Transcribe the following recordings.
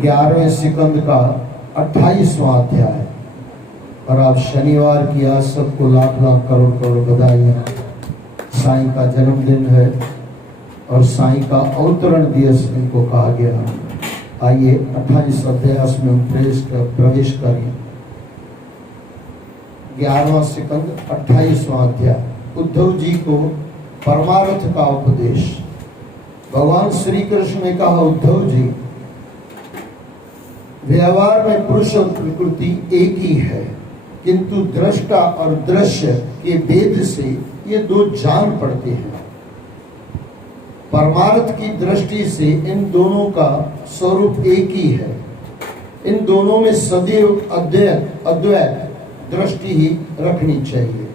11वें सिकंद का 28वां अध्याय। और आप शनिवार की आज सबको लाख लाख करोड़ करोड़ बधाइयाँ। साईं का जन्मदिन है और साईं का अवतरण दिवस इनको कहा गया। आइए 28 अध्याय में हम प्रवेश करें। 11वां सिकंद 28वां अध्याय। उद्धव जी को परमार्थ का उपदेश। भगवान श्री कृष्ण ने कहा, उद्धव जी, व्यवहार में पुरुष और प्रकृति एक ही है, किंतु दृष्टा और दृश्य के भेद से ये दो जान पड़ते हैं। परमार्थ की दृष्टि से इन दोनों का स्वरूप एक ही है। इन दोनों में सदैव अद्वैत दृष्टि ही रखनी चाहिए।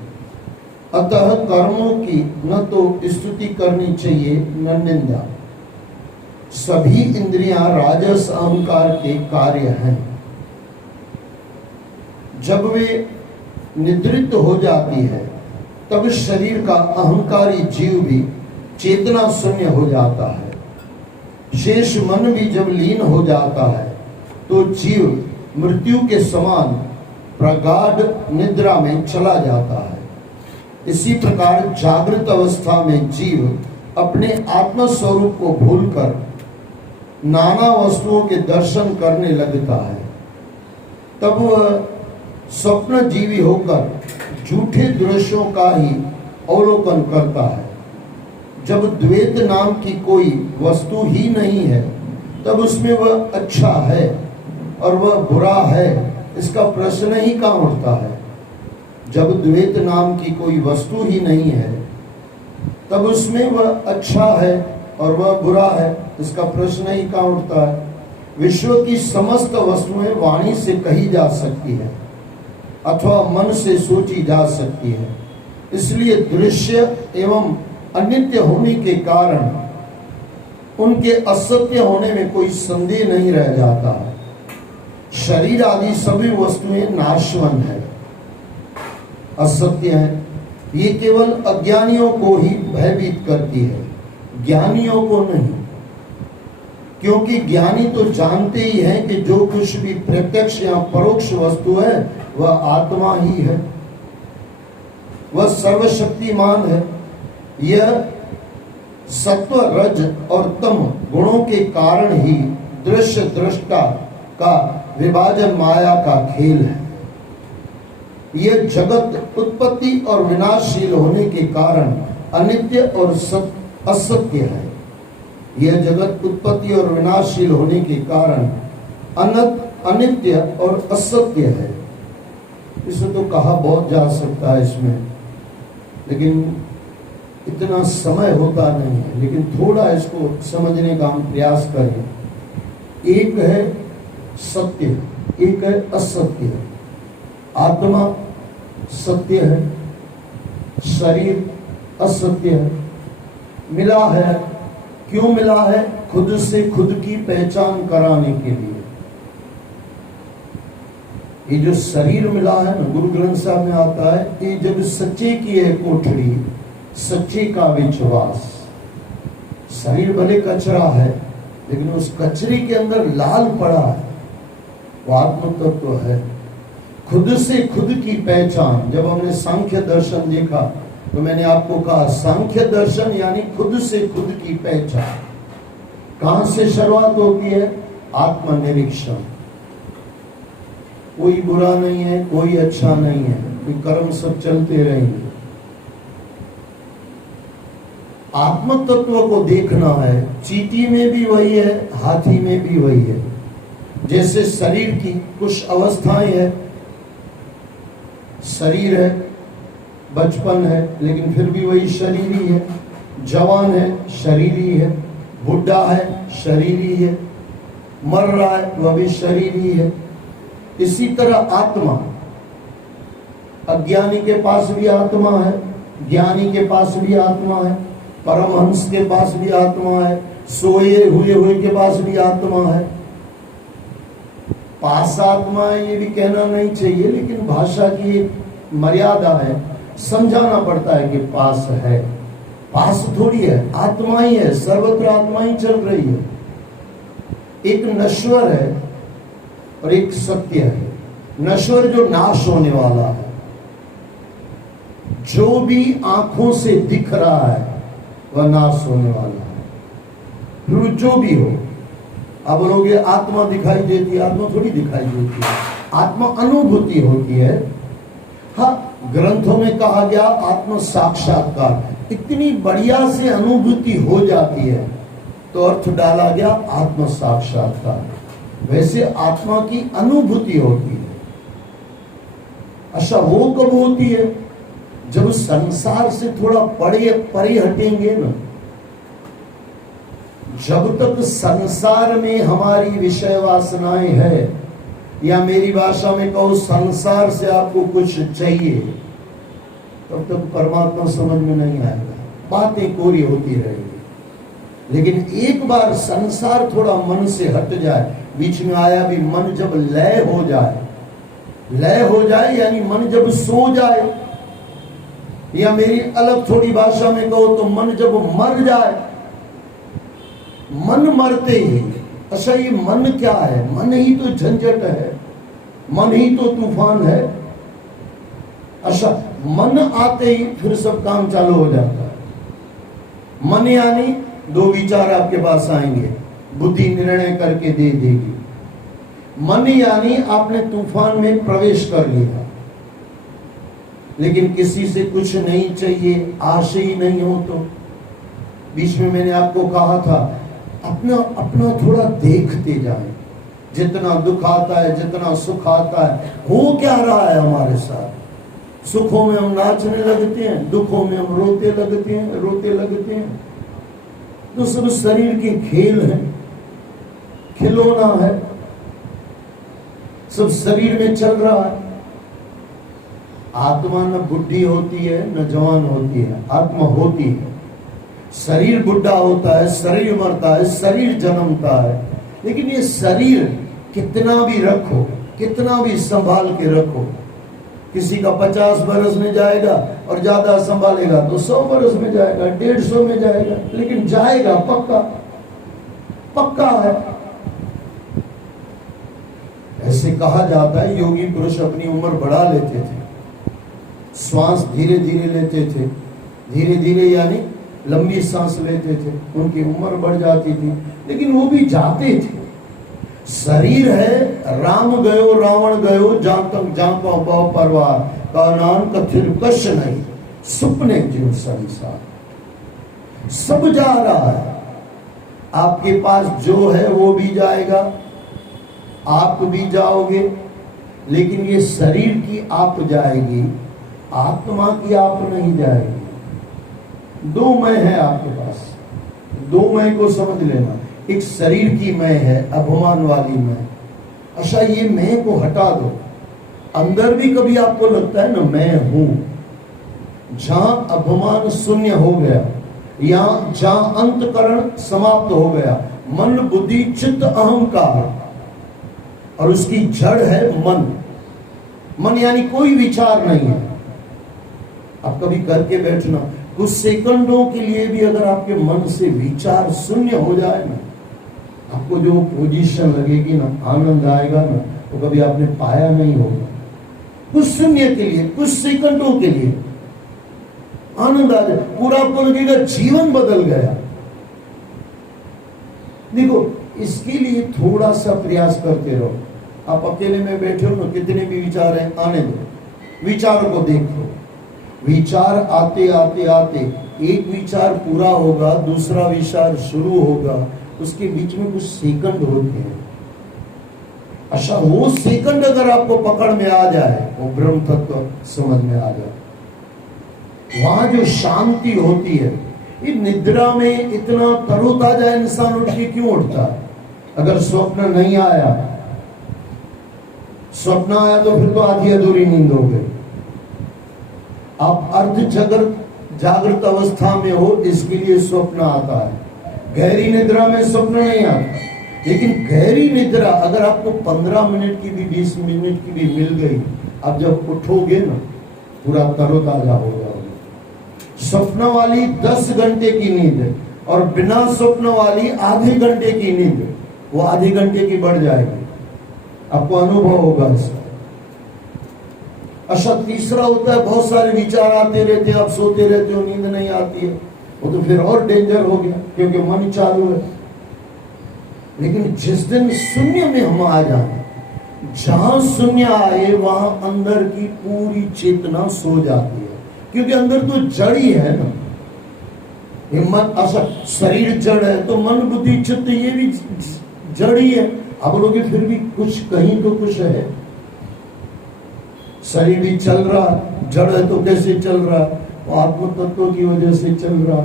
अतः कर्मों की न तो स्तुति करनी चाहिए न निंदा। सभी इंद्रियां राजस अहंकार के कार्य हैं। जब वे निद्रित हो जाती है तब शरीर का अहंकारी जीव भी चेतना शून्य हो जाता है। शेष मन भी जब लीन हो जाता है तो जीव मृत्यु के समान प्रगाढ़ निद्रा में चला जाता है। इसी प्रकार जागृत अवस्था में जीव अपने आत्म स्वरूप को भूलकर नाना वस्तुओं के दर्शन करने लगता है। तब वह स्वप्न जीवी होकर झूठे दृश्यों का ही अवलोकन करता है। जब द्वैत नाम की कोई वस्तु ही नहीं है तब उसमें वह अच्छा है और वह बुरा है, इसका प्रश्न ही कहाँ उठता है। जब द्वैत नाम की कोई वस्तु ही नहीं है तब उसमें वह अच्छा है और वह बुरा है, इसका प्रश्न ही कहाँ उठता है। विश्व की समस्त वस्तुएं वाणी से कही जा सकती है अथवा मन से सोची जा सकती है। इसलिए दृश्य एवं अनित्य होने के कारण उनके असत्य होने में कोई संदेह नहीं रह जाता है। शरीर आदि सभी वस्तुएं नाशवान है, असत्य है। ये केवल अज्ञानियों को ही भयभीत करती है, ज्ञानियों को नहीं। क्योंकि ज्ञानी तो जानते ही हैं कि जो कुछ भी प्रत्यक्ष या परोक्ष वस्तु है वह आत्मा ही है, वह सर्वशक्तिमान है। यह सत्व रज और तम गुणों के कारण ही दृश्य दृष्टा का विभाजन माया का खेल है। यह जगत उत्पत्ति और विनाशशील होने के कारण अनित्य और असत्य है। यह जगत उत्पत्ति और विनाशशील होने के कारण अनित्य और असत्य है। इसे तो कहा बहुत जा सकता है इसमें, लेकिन इतना समय होता नहीं है। लेकिन थोड़ा इसको समझने का हम प्रयास करें। एक है सत्य, एक है असत्य। आत्मा सत्य है, शरीर असत्य है। मिला है, क्यों मिला है? खुद से खुद की पहचान कराने के लिए। ये जो शरीर मिला है ना, गुरु ग्रंथ साहब में आता है, ये जब सच्चे की है कोठरी, सच्चे का विश्वास। शरीर भले कचरा है लेकिन उस कचरे के अंदर लाल पड़ा है, वो आत्म तत्व है। खुद से खुद की पहचान। जब हमने सांख्य दर्शन देखा तो मैंने आपको कहा, सांख्य दर्शन यानी खुद से खुद की पहचान। कहां से शुरुआत होती है? आत्मनिरीक्षण। कोई बुरा नहीं है, कोई अच्छा नहीं है, कोई कर्म सब चलते रहेंगे। आत्म तत्व को देखना है। चींटी में भी वही है, हाथी में भी वही है। जैसे शरीर की कुछ अवस्थाएं है, शरीर है, बचपन है लेकिन फिर भी वही शरीर ही है। जवान है, शरीर ही है। बुढ़ा है, शरीर ही है। मर रहा है तो अभी शरीर ही है। इसी तरह आत्मा, अज्ञानी के पास भी आत्मा है, ज्ञानी के पास भी आत्मा है, परमहंस के पास भी आत्मा है, सोए हुए के पास भी आत्मा है। पास आत्मा है ये भी कहना नहीं चाहिए, लेकिन भाषा की एक मर्यादा है। समझाना पड़ता है कि पास है। पास थोड़ी है, आत्मा ही है, सर्वत्र आत्मा ही चल रही है। एक नश्वर है और एक सत्य है। नश्वर जो नाश होने वाला है, जो भी आंखों से दिख रहा है वह नाश होने वाला है। फिर जो भी हो, आप बोलोगे आत्मा दिखाई देती है, आत्मा थोड़ी दिखाई देती है, आत्मा अनुभूति होती है। हाँ, ग्रंथों में कहा गया आत्म साक्षात्कार, इतनी बढ़िया से अनुभूति हो जाती है तो अर्थ डाला गया आत्म साक्षात्कार। वैसे आत्मा की अनुभूति होती है। अच्छा, वो कब होती है? जब संसार से थोड़ा परे हटेंगे ना। जब तक संसार में हमारी विषय वासनाएं है, या मेरी भाषा में कहो संसार से आपको कुछ चाहिए, तब तक परमात्मा समझ में नहीं आएगा, बातें कोरी होती रहेगी। लेकिन एक बार संसार थोड़ा मन से हट जाए, बीच में आया भी मन जब लय हो जाए यानी मन जब सो जाए, या मेरी अलग थोड़ी भाषा में कहो तो मन जब मर जाए। मन मरते ही, अच्छा ये मन क्या है? मन ही तो झंझट है, मन ही तो तूफान है। अच्छा, मन आते ही फिर सब काम चालू हो जाता है। मन यानी दो विचार आपके पास आएंगे, बुद्धि निर्णय करके दे देगी। मन यानी आपने तूफान में प्रवेश कर लिया, लेकिन किसी से कुछ नहीं चाहिए, आशा ही नहीं हो तो। बीच में मैंने आपको कहा था अपना थोड़ा देखते जाए, जितना दुख आता है, जितना सुख आता है, हो क्या रहा है हमारे साथ। सुखों में हम नाचने लगते हैं, दुखों में हम रोते लगते हैं। तो सब शरीर के खेल है, खिलौना है, सब शरीर में चल रहा है। आत्मा न बुढ़ी होती है न जवान होती है, आत्मा होती है। शरीर बुढ़ा होता है, शरीर मरता है, शरीर जन्मता है। लेकिन ये शरीर कितना भी रखो, कितना भी संभाल के रखो, किसी का 50 बरस में जाएगा और ज्यादा संभालेगा तो 100 बरस में जाएगा, 150 में जाएगा, लेकिन जाएगा, पक्का है। ऐसे कहा जाता है योगी पुरुष अपनी उम्र बढ़ा लेते थे, श्वास धीरे धीरे लेते थे, धीरे धीरे यानी लंबी सांस लेते थे, उनकी उम्र बढ़ जाती थी, लेकिन वो भी जाते थे। शरीर है राम गयो रावण गयो, जहां तक जापा पाओ परवार का नाम कथिर कश नहीं, सुपने जीव संसार। सब जा रहा है, आपके पास जो है वो भी जाएगा, आप भी जाओगे, लेकिन ये शरीर की आप जाएगी, आत्मा की आप नहीं जाएगी। दो मैं है आपके पास, दो मैं को समझ लेना। एक शरीर की मैं है, अभिमान वाली मैं। अच्छा, ये मैं को हटा दो, अंदर भी कभी आपको लगता है ना मैं हूं। जहां अभिमान शून्य हो गया, या जहां अंतकरण समाप्त हो गया, मन बुद्धि चित्त अहंकार, और उसकी जड़ है मन। मन यानी कोई विचार नहीं है। आप कभी करके बैठना, कुछ सेकंडों के लिए भी अगर आपके मन से विचार शून्य हो जाए ना, आपको जो पोजीशन लगेगी ना, आनंद आएगा ना, तो कभी आपने पाया नहीं होगा। कुछ शून्य के लिए, कुछ सेकंडों के लिए आनंद आ जाए, पूरा आपको लगेगा जीवन बदल गया। देखो, इसके लिए थोड़ा सा प्रयास करते रहो। आप अकेले में बैठे हो ना, कितने भी विचार हैं, आने दो, विचारों को देखो। विचार आते आते आते एक विचार पूरा होगा, दूसरा विचार शुरू होगा, उसके बीच में कुछ सेकंड होते हैं। अच्छा, वो सेकंड अगर आपको पकड़ में आ जाए, वो ब्रह्म तत्व समझ में आ जाए, वहां जो शांति होती है। ये निद्रा में इतना तरोताजा इंसान उठ के क्यों उठता है? अगर स्वप्न नहीं आया, स्वप्न आया तो फिर तो आधी अधूरी नींद हो गई। आप अर्ध जागृत अवस्था में हो, इसके लिए स्वप्न आता है। गहरी निद्रा में स्वप्न नहीं आता, लेकिन गहरी निद्रा अगर आपको 15 मिनट की भी, 20 मिनट की भी मिल गई, आप जब उठोगे ना, पूरा तरोताजा हो जाओगे। स्वप्न वाली 10 घंटे की नींद और बिना स्वप्न वाली आधे घंटे की नींद, वो आधे घंटे की बढ़ जाएगी, आपको अनुभव होगा इसका। अच्छा, तीसरा होता है बहुत सारे विचार आते रहते, आप सोते रहते हो, नींद नहीं आती है, वो तो फिर और डेंजर हो गया क्योंकि मन चालू है। लेकिन जिस दिन शून्य में हम आ जाए, जहां शून्य आए वहां अंदर की पूरी चेतना सो जाती है, क्योंकि अंदर तो जड़ ही है ना। ये मन, अच्छा शरीर जड़ है तो मन बुद्धि चित्त ये भी जड़ ही है। आप लोग फिर भी कुछ कहीं तो कुछ है, शरीर भी चल रहा, जड़ है तो कैसे चल रहा? वो आत्म तत्व की वजह से चल रहा,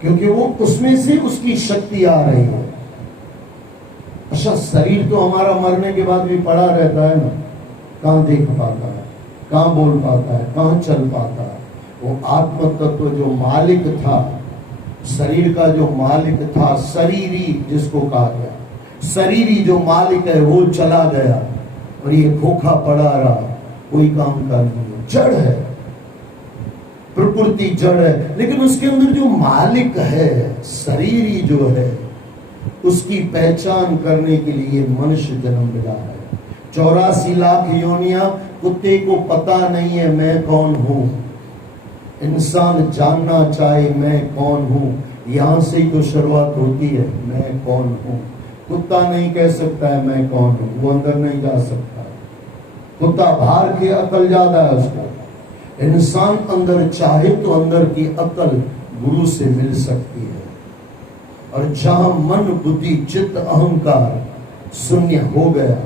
क्योंकि वो उसमें से उसकी शक्ति आ रही है। अच्छा, शरीर तो हमारा मरने के बाद भी पड़ा रहता है ना, कहां देख पाता है, कहां बोल पाता है, कहां चल पाता है? वो आत्म तत्व जो मालिक था, शरीर का जो मालिक था, शरीरी जिसको कहा गया, शरीरी जो मालिक है वो चला गया और ये खोखा पड़ा रहा, कोई काम का नहीं है। जड़ है, प्रकृति जड़ है, लेकिन उसके अंदर जो मालिक है, शरीरी जो है, उसकी पहचान करने के लिए मनुष्य जन्म मिला है। 84 लाख योनियां, कुत्ते को पता नहीं है मैं कौन हूं। इंसान जानना चाहे मैं कौन हूं, यहां से ही तो शुरुआत होती है, मैं कौन हूं। कुत्ता नहीं कह सकता है मैं कौन हूं, वो अंदर नहीं जा सकता। कुत्ता बाहर की अकल ज्यादा है उसका, इंसान अंदर चाहे तो अंदर की अकल गुरु से मिल सकती है। और जहां मन बुद्धि चित्त अहंकार शून्य हो गया,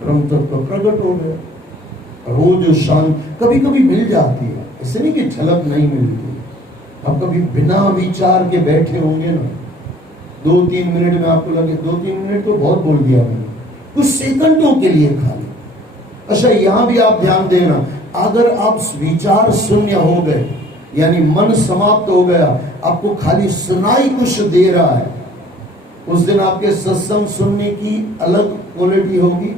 ब्रह्म तत्व प्रकट हो गया। और वो जो शांत कभी कभी मिल जाती है, ऐसे नहीं कि झलक नहीं मिलती। अब कभी बिना विचार के बैठे होंगे ना, 2-3 मिनट में आपको लगे 2-3 मिनट तो बहुत बोल दिया मैंने, कुछ सेकंडों के लिए खाली। अच्छा, यहां भी आप ध्यान देना, अगर आप विचार शून्य हो गए, यानी मन समाप्त हो गया, आपको खाली सुनाई कुछ दे रहा है, उस दिन आपके सत्संग सुनने की अलग क्वालिटी होगी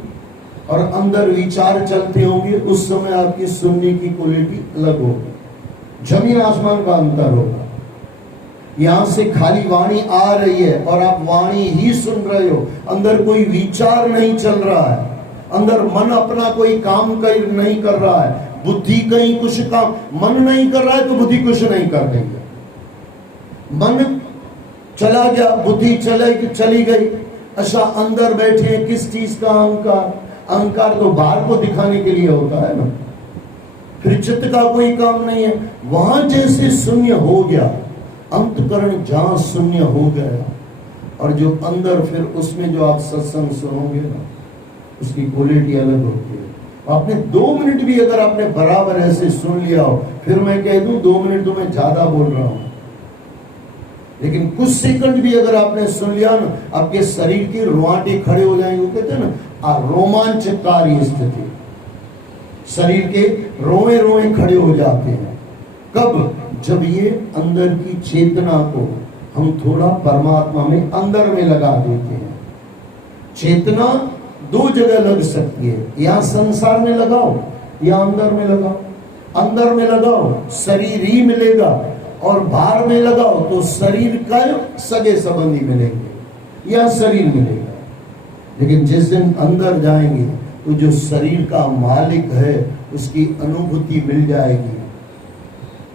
और अंदर विचार चलते होंगे, उस समय आपकी सुनने की क्वालिटी अलग होगी। जमीन आसमान का अंतर होगा। यहां से खाली वाणी आ रही है और आप वाणी ही सुन रहे हो, अंदर कोई विचार नहीं चल रहा है, अंदर मन अपना कोई काम नहीं कर रहा है, बुद्धि कहीं कुछ काम, मन नहीं कर रहा है तो बुद्धि कुछ नहीं कर रही है। मन चला गया, बुद्धि चली गई। अच्छा, अंदर बैठे हैं, किस चीज का अहंकार? अहंकार तो बाहर को दिखाने के लिए होता है ना, फिर चित्त का कोई काम नहीं है। वहां जैसे शून्य हो गया, अंतकरण जहां शून्य हो गया, और जो अंदर फिर उसमें जो आप सत्संग सुनोगे ना, उसकी क्वालिटी अलग होती है। आपने 2 मिनट भी अगर आपने बराबर ऐसे सुन लिया हो, फिर मैं कह दूं 2 मिनट तो मैं ज्यादा बोल रहा हूं, लेकिन कुछ सेकंड भी अगर आपने सुन लिया ना, आपके शरीर के रोआंटे खड़े हो जाएंगे। कहते हैं ना, रोमांचकारी स्थिति, शरीर के रोए रोए खड़े हो जाते हैं। कब? जब ये अंदर की चेतना को हम थोड़ा परमात्मा में अंदर में लगा देते हैं। चेतना 2 जगह लग सकती है, या संसार में लगाओ या अंदर में लगाओ। अंदर में लगाओ शरीर ही मिलेगा, और बाहर में लगाओ तो शरीर का सगे संबंधी मिलेंगे या शरीर मिलेगा। लेकिन जिस दिन अंदर जाएंगे तो जो शरीर का मालिक है उसकी अनुभूति मिल जाएगी,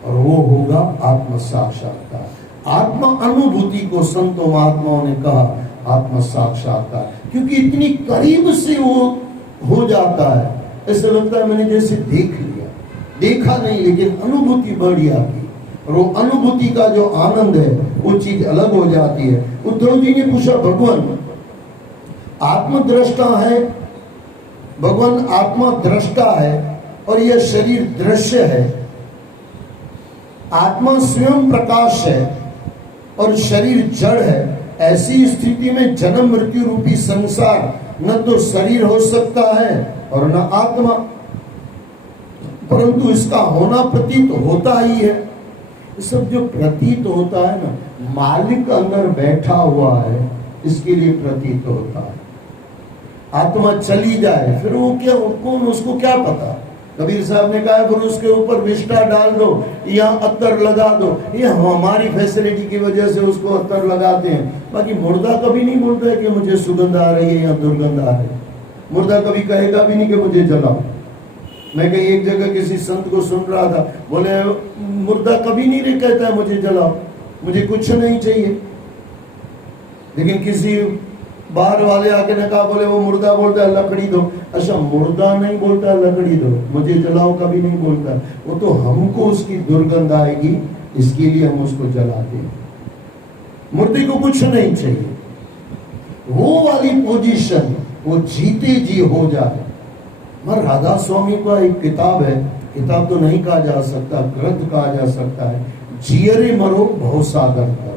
और वो होगा आत्म साक्षात्कार। आत्म अनुभूति को संतों महात्माओं ने कहा आत्म साक्षात्कार, क्योंकि इतनी करीब से वो हो जाता है, ऐसा लगता है मैंने जैसे देख लिया। देखा नहीं, लेकिन अनुभूति बढ़िया की, और वो अनुभूति का जो आनंद है वो चीज अलग हो जाती है। उद्धव जी ने पूछा, भगवान आत्मद्रष्टा है, भगवान आत्मा दृष्टा है और यह शरीर दृश्य है। आत्मा स्वयं प्रकाश है और शरीर जड़ है। ऐसी स्थिति में जन्म मृत्यु रूपी संसार न तो शरीर हो सकता है और न आत्मा, परंतु इसका होना प्रतीत होता ही है। सब जो प्रतीत होता है ना, मालिक अंदर बैठा हुआ है, इसके लिए प्रतीत होता है। आत्मा चली जाए फिर वो क्या, कौन, उसको क्या पता, कबीर साहब ने कहा फिर उसके ऊपर विष्ठा डाल दो या अत्तर लगा दो, ये हमारी फैसिलिटी की वजह से उसको अत्तर लगाते हैं। बाकी मुर्दा कभी नहीं बोलता है कि मुझे सुगंध आ रही है या दुर्गंध आ रही है। मुर्दा कभी कहेगा भी नहीं कि मुझे जलाओ। मैं कहीं एक जगह किसी संत को सुन रहा था, बोले मुर्दा कभी नहीं कहता है मुझे जलाओ, मुझे कुछ नहीं चाहिए। लेकिन किसी बाहर वाले आके ने कहा, बोले वो मुर्दा बोलता है लकड़ी दो। अच्छा, मुर्दा नहीं बोलता लकड़ी दो, मुझे जलाओ कभी नहीं बोलता। वो तो हमको उसकी दुर्गंध आएगी इसके लिए हम उसको जलाते हैं। मुर्दे को कुछ नहीं चाहिए, वो वाली पोजीशन वो जीते जी हो जाए। मगर राधा स्वामी का एक किताब है, किताब तो नहीं कहा जा सकता, ग्रंथ कहा जा सकता है, जियरे मरो भवसागर करो।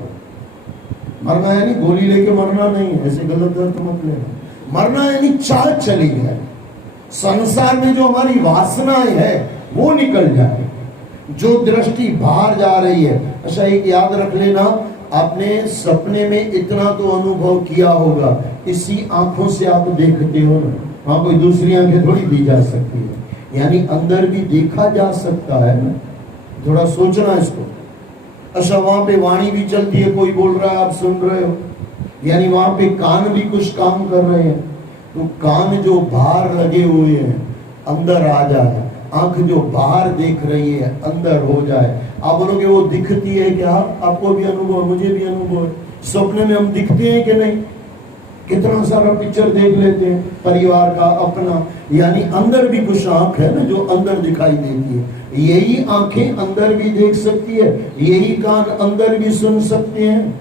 मरना यानी गोली लेके मरना नहीं, ऐसे गलत अर्थ मत लेना। मरना यानी चाल चली है, संसार में जो हमारी वासनाएं है वो निकल जाए, जो दृष्टि बाहर जा रही है। अच्छा, एक याद रख लेना, आपने सपने में इतना तो अनुभव किया होगा, इसी आंखों से आप देखते हो ना, वहां कोई दूसरी आंखें थोड़ी दी जा सकती है, यानी अंदर भी देखा जा सकता है ना, थोड़ा सोचना इसको। अच्छा, वहां पे वाणी भी चलती है, कोई बोल रहा है आप सुन रहे हो, यानी वहां पे कान भी कुछ काम कर रहे हैं। तो कान जो बाहर लगे हुए हैं अंदर आ जाए, आंख जो बाहर देख रही है अंदर हो जाए। आप बोलोगे वो दिखती है क्या? आपको भी अनुभव, मुझे भी अनुभव है। सपने में हम दिखते हैं कि नहीं? कितना सारा पिक्चर देख लेते हैं परिवार का, अपना, यानी अंदर भी कुछ आंख है ना जो अंदर दिखाई देती है। यही आंखें अंदर भी देख सकती है, यही कान अंदर भी सुन सकते हैं,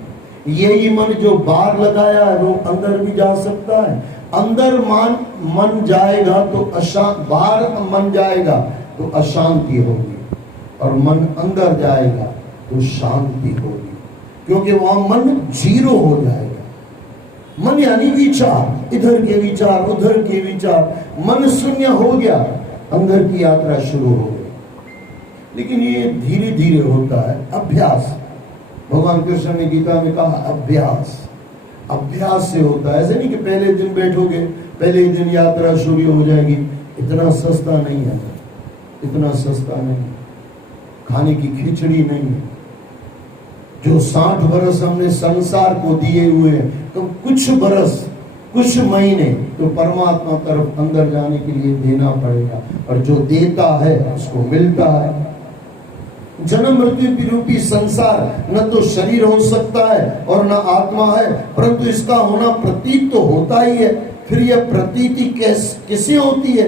यही मन जो बाहर लगाया है वो अंदर भी जा सकता है। अंदर मन जाएगा तो बाहर मन जाएगा तो अशांति होगी, और मन अंदर जाएगा तो शांति होगी, क्योंकि वहां मन जीरो हो जाएगा। मन यानी विचार, इधर के विचार उधर के विचार, मन शून्य हो गया, अंदर की यात्रा शुरू हो गई। लेकिन ये धीरे धीरे होता है, अभ्यास। भगवान कृष्ण ने गीता में कहा अभ्यास, अभ्यास से होता है। ऐसे नहीं कि पहले दिन बैठोगे पहले ही दिन यात्रा शुरू हो जाएगी। इतना सस्ता नहीं है, इतना सस्ता नहीं, खाने की खिचड़ी नहीं है। जो 60 बरस हमने संसार को दिए हुए हैं, तो कुछ बरस कुछ महीने तो परमात्मा तरफ अंदर जाने के लिए देना पड़ेगा, और जो देता है उसको मिलता है। जन्म मृत्यु की रूपी संसार न तो शरीर हो सकता है और न आत्मा है, परंतु इसका होना प्रतीत तो होता ही है। फिर यह प्रतीति किसे होती है?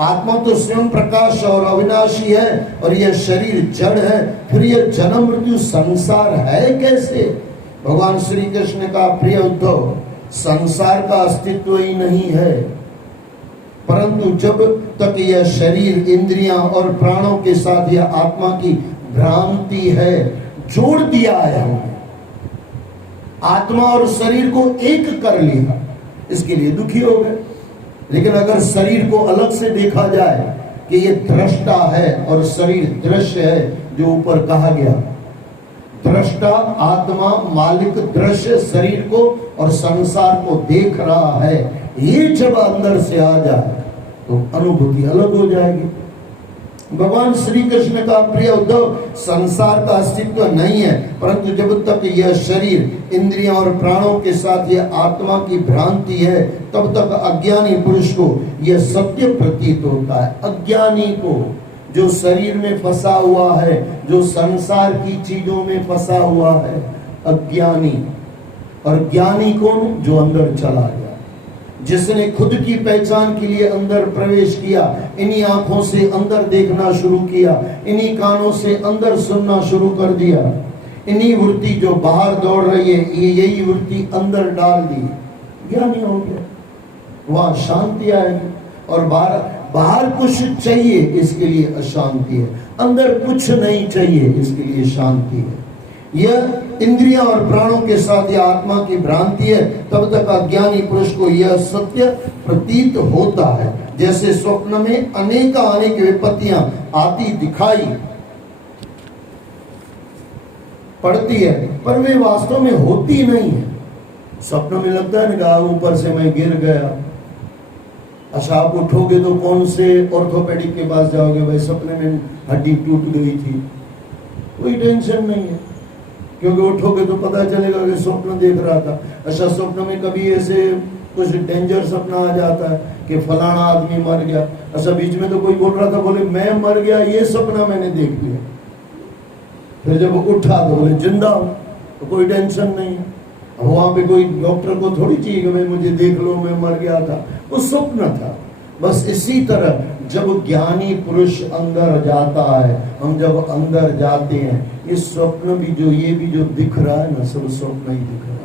आत्मा तो स्वयं प्रकाश और अविनाशी है, और यह शरीर जड़ है, फिर यह जन्म मृत्यु संसार है कैसे? भगवान श्री कृष्ण का प्रिय उद्धव, संसार का अस्तित्व ही नहीं है, परंतु जब तक यह शरीर इंद्रियां और प्राणों के साथ यह आत्मा की भ्रांति है, जोड़ दिया है हमने, आत्मा और शरीर को एक कर लिया, इसके लिए दुखी हो गए। लेकिन अगर शरीर को अलग से देखा जाए कि ये दृष्टा है और शरीर दृश्य है, जो ऊपर कहा गया, दृष्टा आत्मा मालिक दृश्य शरीर को और संसार को देख रहा है, ये जब अंदर से आ जाए तो अनुभूति अलग हो जाएगी। भगवान श्री कृष्ण का प्रिय उद्धव, संसार का अस्तित्व नहीं है, परंतु जब तक यह शरीर इंद्रियों और प्राणों के साथ यह आत्मा की भ्रांति है, तब तक अज्ञानी पुरुष को यह सत्य प्रतीत होता है। अज्ञानी को, जो शरीर में फंसा हुआ है, जो संसार की चीजों में फंसा हुआ है, अज्ञानी। और ज्ञानी कौन? जो अंदर चला गया, जिसने खुद की पहचान के लिए अंदर प्रवेश किया, इन्हीं आंखों से अंदर देखना शुरू किया, इन्हीं कानों से अंदर सुनना शुरू कर दिया, इन्हीं वृत्ति जो बाहर दौड़ रही है, ये यही वृत्ति अंदर डाल दी, ज्ञानी हो गया। वहां शांति आएगी। और बाहर कुछ चाहिए इसके लिए अशांति है, अंदर कुछ नहीं चाहिए इसके लिए शांति है। यह इंद्रियां और प्राणों के साथ यह आत्मा की भ्रांति है, तब तक अज्ञानी पुरुष को यह सत्य प्रतीत होता है। जैसे स्वप्न में अनेक विपत्तियां आती दिखाई पड़ती है, पर वे वास्तव में होती नहीं है। स्वप्न में लगता है ना ऊपर से मैं गिर गया, अच्छा आप उठोगे तो कौन से ऑर्थोपेडिक के पास जाओगे, भाई सपने में हड्डी टूट गई थी, कोई टेंशन नहीं है, क्योंकि उठोगे तो पता चलेगा कि स्वप्न देख रहा था। अच्छा स्वप्न में कभी ऐसे कुछ डेंजर सपना आ जाता है कि फलाना आदमी मर गया, अच्छा बीच में तो कोई बोल रहा था, बोले मैं मर गया, ये सपना मैंने देख लिया, फिर जब उठा तो बोले जिंदा हूं, तो कोई टेंशन नहीं है। वहां पे कोई डॉक्टर को थोड़ी चाहिए कि भाई मुझे देख लो मैं मर गया था, वो स्वप्न था। बस इसी तरह जब ज्ञानी पुरुष अंदर जाता है, हम जब अंदर जाते हैं, ये स्वप्न भी जो ये भी जो दिख रहा है ना, सब स्वप्न ही दिख रहा है।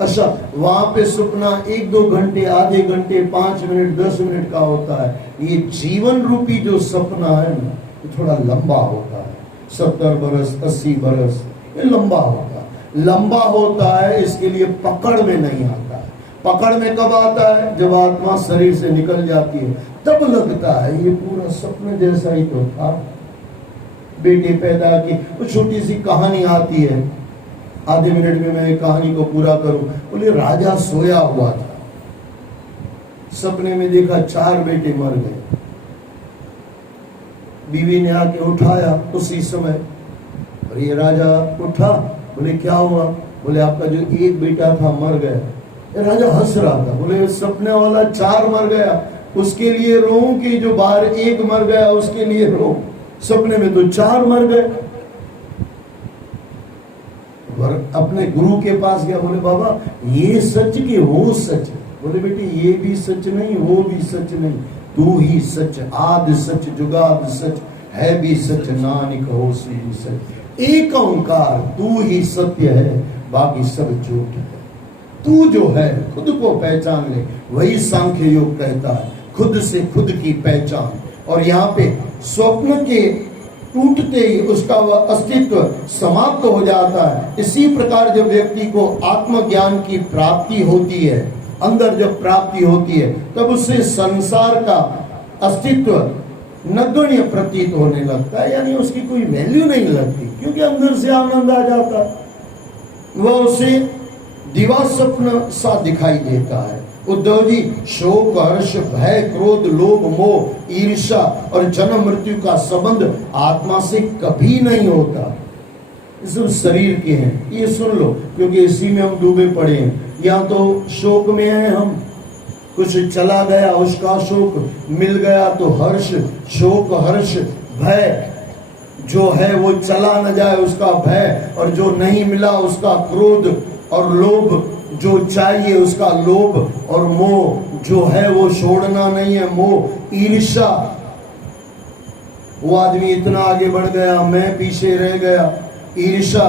अच्छा वहां पे सपना 1-2 घंटे, आधे घंटे, 5 मिनट, 10 मिनट का होता है। ये जीवन रूपी जो सपना है ना, ये थोड़ा लंबा होता है, 70 बरस 80 बरस, ये लंबा होता है। लंबा होता है इसके लिए पकड़ में नहीं आता है। पकड़ में कब आता है? जब आत्मा शरीर से निकल जाती है, तब लगता है ये पूरा सपने जैसा ही तो था। बेटे पैदा की वो छोटी सी कहानी आती है, आधे मिनट में मैं कहानी को पूरा करूं। बोले राजा सोया हुआ था, सपने में देखा 4 बेटे मर गए। बीवी ने आके उठाया उसी समय, और ये राजा उठा, बोले क्या हुआ? बोले आपका जो एक बेटा था मर गया। राजा हंस रहा था, बोले सपने वाला 4 मर गया, उसके लिए रो कि जो बाहर 1 मर गया उसके लिए रो, सपने में तो 4 मर गए। और अपने गुरु के पास गया, बोले बाबा ये सच कि वो सच? बोले बेटी ये भी सच नहीं, वो भी सच नहीं, तू ही सच, आदि सच, जुगाद सच, है भी सच, नानक होसी भी सच। एक ओंकार तू ही सत्य है, बाकी सब झूठ है। तू जो है खुद को पहचान ले, वही सांख्य योग कहता है, खुद से खुद की पहचान। और यहाँ पे स्वप्न के टूटते ही उसका वह अस्तित्व समाप्त हो जाता है। इसी प्रकार जब व्यक्ति को आत्मज्ञान की प्राप्ति होती है, अंदर जब प्राप्ति होती है, तब उससे संसार का अस्तित्व नगण्य प्रतीत होने लगता है, यानी उसकी कोई वैल्यू नहीं लगती, क्योंकि अंदर से आनंद आ जाता है। वह उसे दिवा स्वप्न सा दिखाई देता है। उद्धव जी, शोक, हर्ष, भय, क्रोध, लोभ, मोह, ईर्ष्या और जन्म मृत्यु का संबंध आत्मा से कभी नहीं होता, ये सब शरीर के हैं। ये सुन लो, क्योंकि इसी में हम डूबे पड़े हैं। या तो शोक में हैं हम, कुछ चला गया उसका शोक, मिल गया तो हर्ष, शोक, हर्ष, भय, जो है वो चला न जाए उसका भय, और जो नहीं मिला उसका क्रोध, और लोभ, जो चाहिए उसका लोभ, और मोह, जो है वो छोड़ना नहीं है मोह, ईर्ष्या, वो आदमी इतना आगे बढ़ गया मैं पीछे रह गया, ईर्ष्या।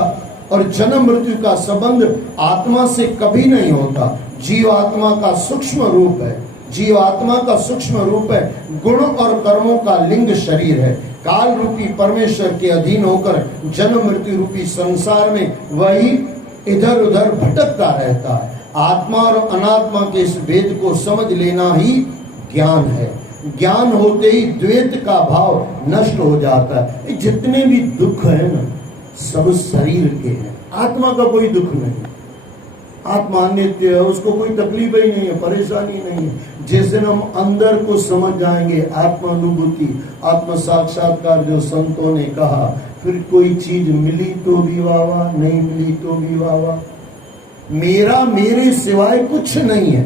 और जन्म मृत्यु का संबंध आत्मा से कभी नहीं होता। जीव आत्मा का सूक्ष्म रूप है, जीव आत्मा का सूक्ष्म रूप है, गुण और कर्मों का लिंग शरीर है। काल रूपी परमेश्वर के अधीन होकर जन्म मृत्यु रूपी संसार में वही इधर उधर भटकता रहता है। आत्मा और अनात्मा के इस भेद को समझ लेना ही ज्ञान है। ज्ञान होते ही द्वैत का भाव नष्ट हो जाता है। जितने भी दुख है ना, सब शरीर के हैं, आत्मा का कोई दुख नहीं। आत्मा नित्य है, उसको कोई तकलीफ ही नहीं है, परेशानी नहीं है। जिस दिन हम अंदर को समझ जाएंगे, आत्मानुभूति, आत्म साक्षात्कार जो संतों ने कहा, फिर कोई चीज मिली तो भी वाह, नहीं मिली तो भी वाह। मेरा मेरे सिवाय कुछ नहीं है,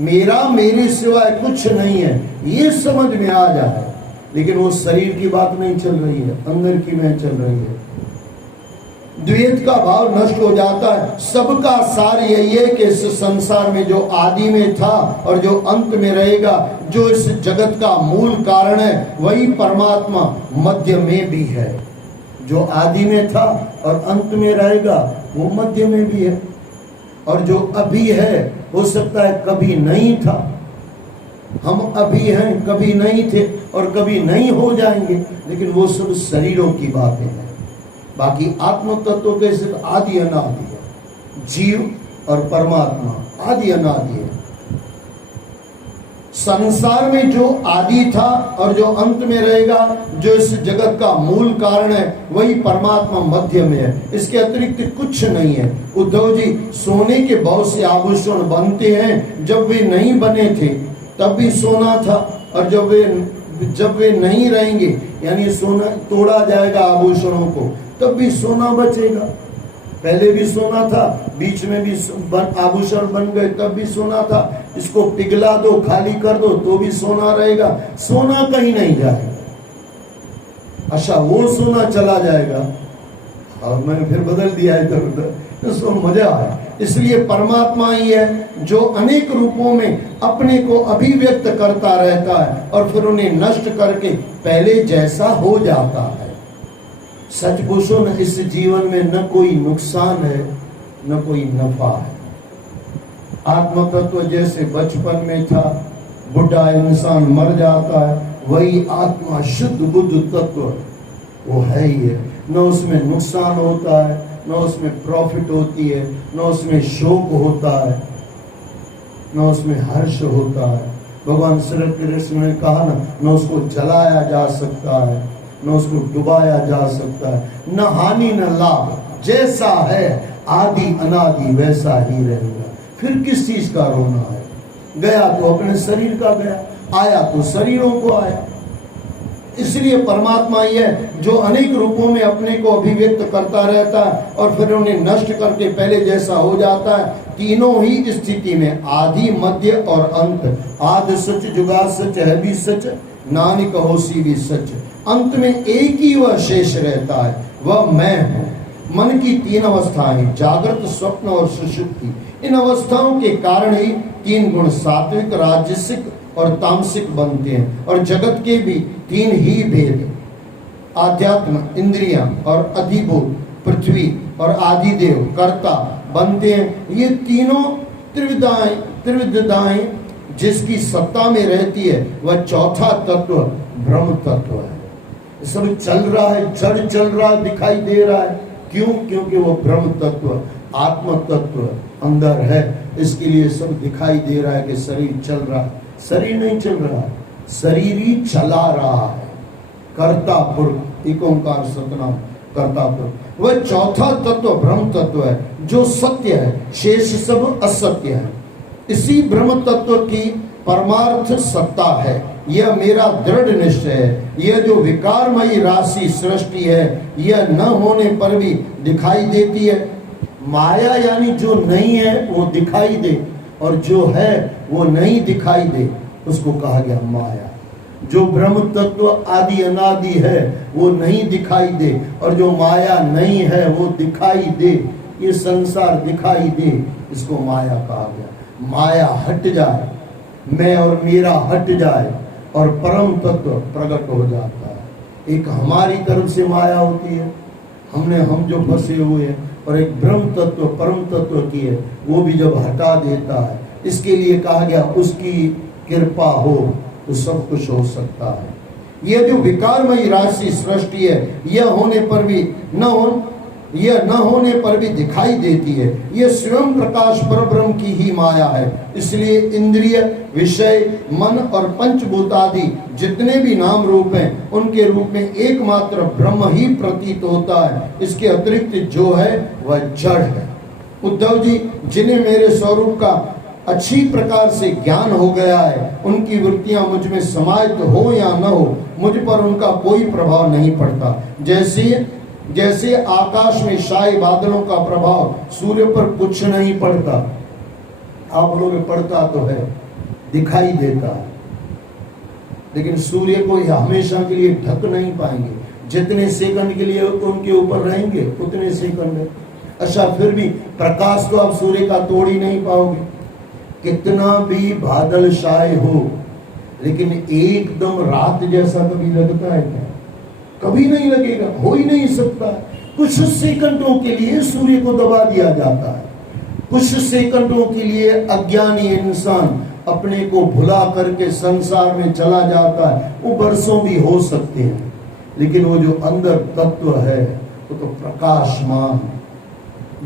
मेरा मेरे सिवाय कुछ नहीं है, ये समझ में आ जाए। लेकिन वो शरीर की बात नहीं चल रही है, अंदर की में चल रही है। द्वैत का भाव नष्ट हो जाता है। सबका सार यही है कि इस संसार में जो आदि में था और जो अंत में रहेगा, जो इस जगत का मूल कारण है, वही परमात्मा मध्य में भी है। जो आदि में था और अंत में रहेगा, वो मध्य में भी है। और जो अभी है, हो सकता है कभी नहीं था। हम अभी हैं, कभी नहीं थे और कभी नहीं हो जाएंगे, लेकिन वो सब शरीरों की बातें हैं। बाकी आत्म तत्व के सिर्फ आदि अनादि है। जीव और परमात्मा आदि अनादि है। संसार में जो आदि था और जो अंत में रहेगा, जो इस जगत का मूल कारण है, वही परमात्मा मध्य में है। इसके अतिरिक्त कुछ नहीं है। उद्धव जी, सोने के बहुत से आभूषण बनते हैं, जब वे नहीं बने थे तब भी सोना था, और जब वे नहीं रहेंगे, यानी सोना तोड़ा जाएगा आभूषणों को, तब भी सोना बचेगा। पहले भी सोना था, बीच में भी आभूषण बन गए, तब भी सोना था। इसको पिघला दो, खाली कर दो, तो भी सोना रहेगा। सोना कहीं नहीं जाएगा। अच्छा, वो सोना चला जाएगा, और मैंने फिर बदल दिया इधर उधर, तो मजा आया। इसलिए परमात्मा ही है जो अनेक रूपों में अपने को अभिव्यक्त करता रहता है और फिर उन्हें नष्ट करके पहले जैसा हो जाता है। सच पूछो न, इस जीवन में न कोई नुकसान है न कोई नफा है। आत्म तत्व जैसे बचपन में था, बुढ़ा इंसान मर जाता है, वही आत्मा शुद्ध बुद्ध तत्व वो है ही है। न उसमें नुकसान होता है, न उसमें प्रॉफिट होती है, न उसमें शोक होता है, न उसमें हर्ष होता है। भगवान श्री कृष्ण ने कहा ना, न उसको जलाया जा सकता है, न उसको डुबाया जा सकता है, न हानि न लाभ, जैसा है आदि अनादि वैसा ही रहेगा। फिर किस चीज का रोना है? गया तो अपने शरीर का गया, आया तो शरीरों को आया। इसलिए परमात्मा ही है जो अनेक रूपों में अपने को अभिव्यक्त करता रहता है और फिर उन्हें नष्ट करके पहले जैसा हो जाता है। तीनों ही स्थिति में, आदि मध्य और अंत, आदि सच, जुगाद सच, है भी सच, नानक होसी भी सच। अंत में एक ही वह शेष रहता है, वह मैं हूँ। मन की तीन अवस्थाएं, जागृत, स्वप्न और सुषुप्ति, इन अवस्थाओं के कारण ही तीन गुण सात्विक, राजसिक और तामसिक बनते हैं। और जगत के भी तीन ही भेद, आध्यात्म, इंद्रियां और अधिभूत, पृथ्वी और आदिदेव, कर्ता बनते हैं। ये तीनों त्रिविधताएं जिसकी सत्ता में रहती है, वह चौथा तत्व ब्रह्म तत्व है। सब चल रहा है, जड़ चल रहा है, दिखाई दे रहा है। क्यों? क्योंकि वो ब्रह्म तत्व, आत्म तत्व अंदर है। इसके लिए सब दिखाई दे रहा है कि शरीर चल रहा है। शरीर नहीं चल रहा है, शरीर ही चला रहा है। कर्ता पुरुष, एक ओंकार सतनाम, कर्ता पुरुष। वह चौथा तत्व ब्रह्म तत्व है जो सत्य है, शेष सब असत्य है। इसी ब्रह्म तत्व की परमार्थ सत्ता है। यह मेरा दृढ़ निश्चय है। यह जो विकारमयी राशि सृष्टि है, यह न होने पर भी दिखाई देती है। माया यानी जो नहीं है वो दिखाई दे, और जो है वो नहीं दिखाई दे, उसको कहा गया माया। जो ब्रह्म तत्व आदि अनादि है वो नहीं दिखाई दे, और जो माया नहीं है वो दिखाई दे, ये संसार दिखाई दे, इसको माया कहा गया। माया हट जाए, मैं और मेरा हट जाए, और परम तत्व प्रकट हो जाता है। एक हमारी तरफ से माया होती है, हम जो फंसे हुए हैं, और एक ब्रह्म तत्व परम तत्व की है, वो भी जब हटा देता है। इसके लिए कहा गया उसकी कृपा हो तो सब कुछ हो सकता है। यह जो विकारमयी राशि सृष्टि है, यह न होने पर भी दिखाई देती है। यह स्वयं प्रकाश परब्रह्म की ही माया है। इसलिए इंद्रिय, विषय, मन और पंचभूत आदि जितने भी नाम रूप हैं, उनके रूप में एकमात्र ब्रह्म ही प्रतीत होता है। इसके अतिरिक्त जो है वह जड़ है। उद्धव जी, जिन्हें मेरे स्वरूप का अच्छी प्रकार से ज्ञान हो गया है, उनकी वृत्तियां मुझ में समाहित हो या न हो, मुझ पर उनका कोई प्रभाव नहीं पड़ता। जैसे आकाश में शाही बादलों का प्रभाव सूर्य पर कुछ नहीं पड़ता। आप लोग पड़ता तो है, दिखाई देता है, लेकिन सूर्य को हमेशा के लिए ढक नहीं पाएंगे। जितने सेकंड के लिए उनके ऊपर रहेंगे उतने सेकंड है। अच्छा, फिर भी प्रकाश तो आप सूर्य का तोड़ ही नहीं पाओगे। कितना भी बादल छाए हो, लेकिन एकदम रात जैसा कभी लगता है क्या? कभी नहीं लगेगा, हो ही नहीं सकता। कुछ सेकंडों के लिए सूर्य को दबा दिया जाता है। कुछ सेकंडों के लिए अज्ञानी इंसान अपने को भुला करके संसार में चला जाता है। वो बरसों भी हो सकते हैं, लेकिन वो जो अंदर तत्व है वो तो प्रकाशमान।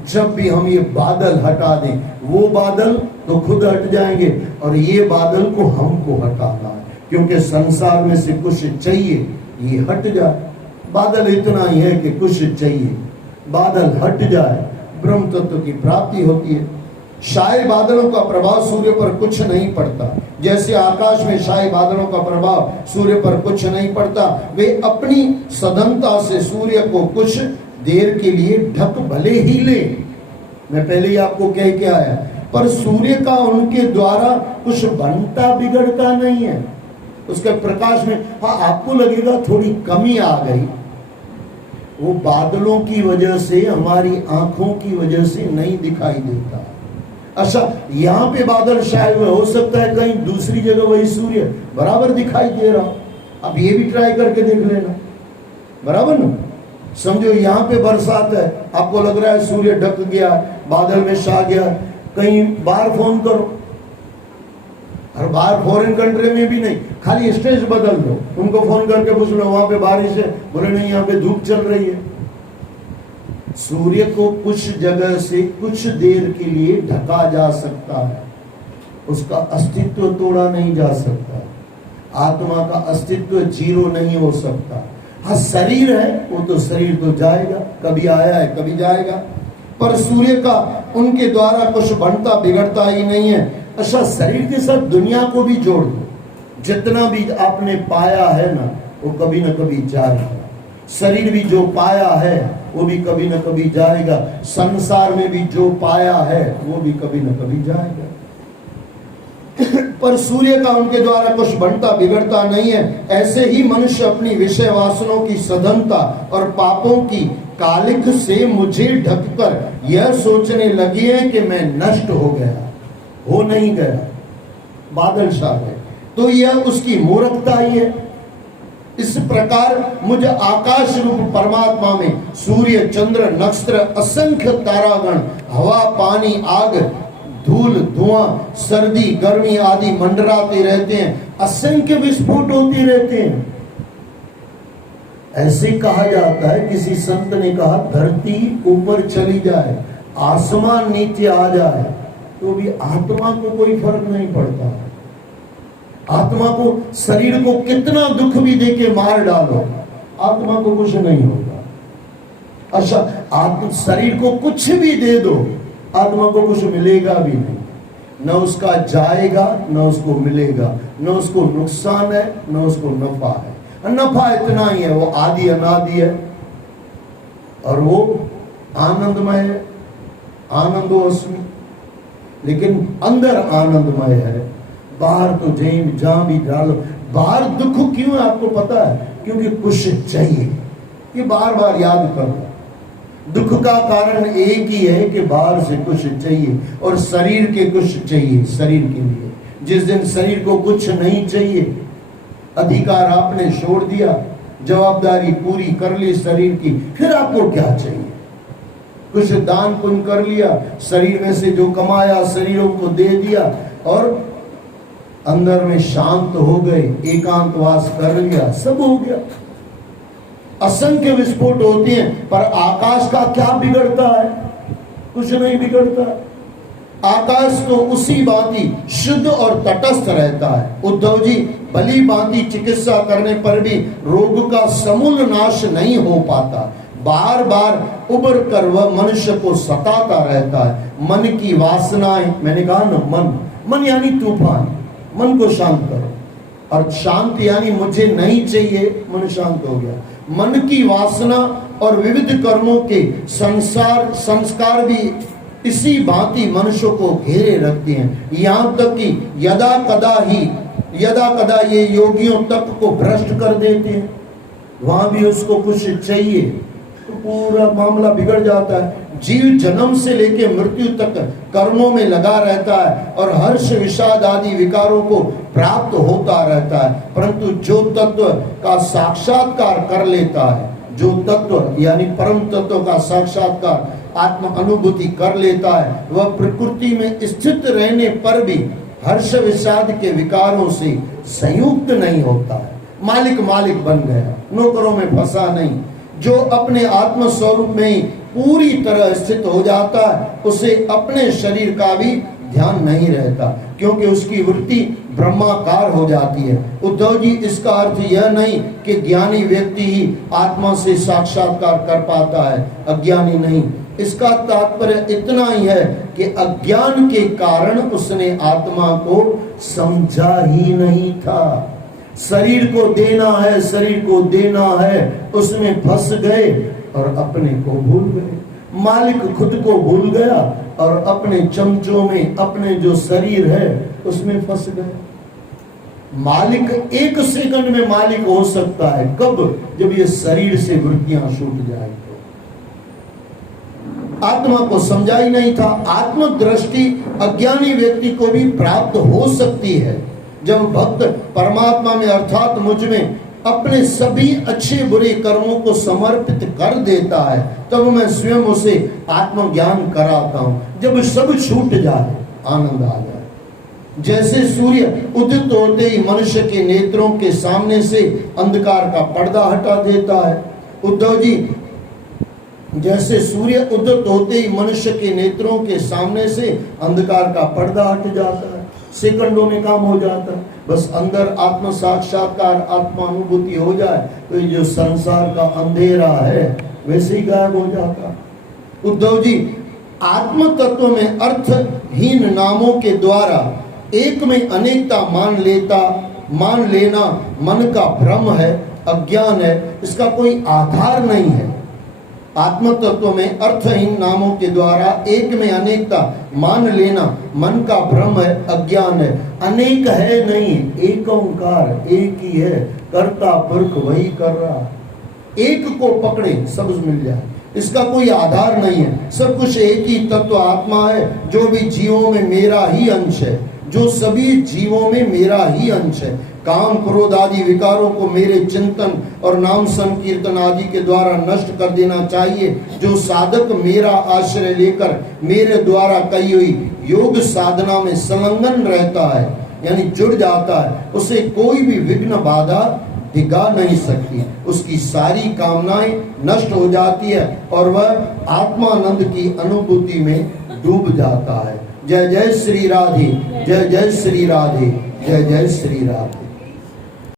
जब भी हम ये बादल हटा दें, वो बादल तो खुद हट जाएंगे, और ये बादल को हमको हटाना है, क्योंकि संसार में से कुछ चाहिए, ये हट जाए। बादल इतना ही है कि कुछ चाहिए, बादल हट जाए, ब्रह्म तत्व की प्राप्ति होती है। शाही बादलों का प्रभाव सूर्य पर कुछ नहीं पड़ता। जैसे आकाश में शाही बादलों का प्रभाव सूर्य पर कुछ नहीं पड़ता, वे अपनी सघनता से सूर्य को कुछ देर के लिए ढक भले ही ले। मैं पहले ही आपको कह के आया, पर सूर्य का उनके द्वारा कुछ बनता बिगड़ता नहीं है। उसके प्रकाश में हाँ आपको लगेगा थोड़ी कमी आ गई, वो बादलों की वजह से, हमारी आंखों की वजह से नहीं दिखाई देता। अच्छा, यहाँ पे बादल शायद हो सकता है कहीं दूसरी जगह वही सूर्य बराबर दिखाई दे रहा। अब ये भी ट्राई करके देख लेना, बराबर ना। समझो यहाँ पे बरसात है, आपको लग रहा है सूर्य ढक गया, बादल में छा गया, कहीं बाहर फोन करो, और बाहर फॉरेन कंट्री में भी नहीं, खाली स्टेज बदल दो, उनको फोन करके पूछ लो वहां पे बारिश है, बोले नहीं यहाँ पे धूप चल रही है। सूर्य को कुछ जगह से कुछ देर के लिए ढका जा सकता है, उसका अस्तित्व तोड़ा नहीं जा सकता। आत्मा का अस्तित्व जीरो नहीं हो सकता। हाँ शरीर है, वो तो शरीर तो जाएगा, कभी आया है कभी जाएगा, पर सूर्य का उनके द्वारा कुछ बनता बिगड़ता ही नहीं है। अच्छा, शरीर के साथ दुनिया को भी जोड़ दो, जितना भी आपने पाया है ना वो कभी न कभी जाएगा। शरीर भी जो पाया है वो भी कभी न कभी जाएगा, संसार में भी जो पाया है वो भी कभी न कभी जाएगा। पर सूर्य का उनके द्वारा कुछ बनता बिगड़ता नहीं है। ऐसे ही मनुष्य अपनी विषय वासनाओं की सघनता और पापों की कालिख से मुझे ढककर यह सोचने लगी है कि मैं नष्ट हो गया, हो नहीं गया, बादल छा गए, तो यह उसकी मूर्खता ही है। इस प्रकार मुझे आकाश रूप परमात्मा में सूर्य, चंद्र, नक्षत्र, असंख्य तारागण, हवा, पानी, आग, धूल, धुआं, सर्दी, गर्मी आदि मंडराते रहते हैं, असंख्य विस्फोट होते रहते हैं। ऐसे कहा जाता है, किसी संत ने कहा धरती ऊपर चली जाए, आसमान नीचे आ जाए, तो भी आत्मा को कोई फर्क नहीं पड़ता। आत्मा को, शरीर को कितना दुख भी देके मार डालो, आत्मा को कुछ नहीं होगा। अच्छा, शरीर को कुछ भी दे दो, आत्मा को कुछ मिलेगा भी नहीं, न उसका जाएगा न उसको मिलेगा, न उसको नुकसान है न उसको नफा है। नफा इतना ही है, वो आदि अनादि है और वो आनंदमय है, आनंदोस्मि, लेकिन अंदर आनंदमय है। बाहर तो जहां भी डालो, बाहर दुख क्यों है आपको पता है? क्योंकि कुछ चाहिए, कि बार बार याद करो। दुख का कारण एक ही है कि बाहर से कुछ चाहिए, और शरीर के कुछ चाहिए शरीर के लिए। जिस दिन शरीर को कुछ नहीं चाहिए, अधिकार आपने छोड़ दिया, जवाबदारी पूरी कर ली शरीर की, फिर आपको क्या चाहिए? कुछ दान पुण्य कर लिया, शरीर में से जो कमाया शरीरों को दे दिया, और अंदर में शांत हो गए, एकांतवास कर लिया, सब हो गया। असंख्य विस्फोट होते हैं, पर आकाश का क्या बिगड़ता है? कुछ नहीं बिगड़ता। आकाश तो उसी भांति शुद्ध और तटस्थ रहता है। उद्धव जी, भली भांति चिकित्सा करने पर भी रोग का समूल नाश नहीं हो पाता, बार बार उबर कर वह मनुष्य को सताता रहता है। मन की वासनाएं, मैंने कहा ना, मन यानी तूफान, मन को शांत करो, और शांति यानी मुझे नहीं चाहिए, मन शांत हो गया। मन की वासना और विविध कर्मों के संस्कार भी इसी भांति मनुष्य को घेरे रखते हैं, यहाँ तक कि यदा कदा ये योगियों तक को भ्रष्ट कर देते हैं। वहां भी उसको कुछ चाहिए तो पूरा मामला बिगड़ जाता है। जीव जन्म से लेके मृत्यु तक कर्मों में लगा रहता है और हर्ष विषाद आदि विकारों को प्राप्त होता रहता है, परंतु जो तत्व का साक्षात्कार कर लेता है, जो तत्व यानी परम तत्व का साक्षात्कार आत्म अनुभूति कर लेता है, वह प्रकृति में स्थित रहने पर भी हर्ष विषाद के विकारों से संयुक्त नहीं होता है। मालिक बन गया, नौकरों में फंसा नहीं। जो अपने आत्म स्वरूप में ही पूरी तरह स्थित हो जाता है, उसे अपने शरीर का भी ध्यान नहीं रहता, क्योंकि उसकी वृत्ति ब्रह्माकार हो जाती है। उद्धव जी, इसका अर्थ यह नहीं कि ज्ञानी व्यक्ति ही आत्मा से साक्षात्कार कर पाता है, अज्ञानी नहीं। इसका तात्पर्य इतना ही है कि अज्ञान के कारण उसने आत्मा को समझा ही नहीं था। शरीर को देना है, शरीर को देना है, उसमें फंस गए और अपने को भूल गए। मालिक खुद को भूल गया और अपने चमचों में अपने जो शरीर है उसमें फंस गए। मालिक 1 सेकंड में मालिक हो सकता है, कब? जब ये शरीर से वृत्तियां छूट जाए तो। आत्मा को समझा ही नहीं था। आत्मदृष्टि अज्ञानी व्यक्ति को भी प्राप्त हो सकती है जब भक्त परमात्मा में अर्थात मुझ में अपने सभी अच्छे बुरे कर्मों को समर्पित कर देता है, तब मैं स्वयं उसे आत्मज्ञान कराता हूं। जब सब छूट जाए, आनंद आ जाए। जैसे सूर्य उदित होते ही मनुष्य के नेत्रों के सामने से अंधकार का पर्दा हटा देता है। उद्धव जी, जैसे सूर्य उदित होते ही मनुष्य के नेत्रों के सामने से अंधकार का पर्दा हट जाता है, सेकंडों में काम हो जाता है। बस अंदर आत्म साक्षात्कार, आत्मा अनुभूति हो जाए तो ये जो संसार का अंधेरा है वैसे ही गायब हो जाता। उद्धव जी, आत्म तत्व में अर्थहीन नामों के द्वारा एक में अनेकता मान लेना मन का भ्रम है, अज्ञान है, इसका कोई आधार नहीं है। आत्म तत्व में अर्थहीन नामों के द्वारा एक में अनेकता मान लेना मन का भ्रम है, अज्ञान है। अनेक है नहीं, एक ओंकार, एक ही है, कर्ता पुरख वही कर रहा। एक को पकड़े सब मिल जाए, इसका कोई आधार नहीं है। सब कुछ एक ही तत्व आत्मा है, जो भी जीवों में मेरा ही अंश है, जो सभी जीवों में मेरा ही अंश है। काम क्रोध आदि विकारों को मेरे चिंतन और नाम संकीर्तन आदि के द्वारा नष्ट कर देना चाहिए। जो साधक मेरा आश्रय लेकर मेरे द्वारा कही हुई योग साधना में संलग्न रहता है, यानी जुड़ जाता है, उसे कोई भी विघ्न बाधा दिखा नहीं सकती। उसकी सारी कामनाएं नष्ट हो जाती है और वह आत्मानंद की अनुभूति में डूब जाता है। जय जय श्री राधे, जय जय श्री राधे, जय जय श्री राधे।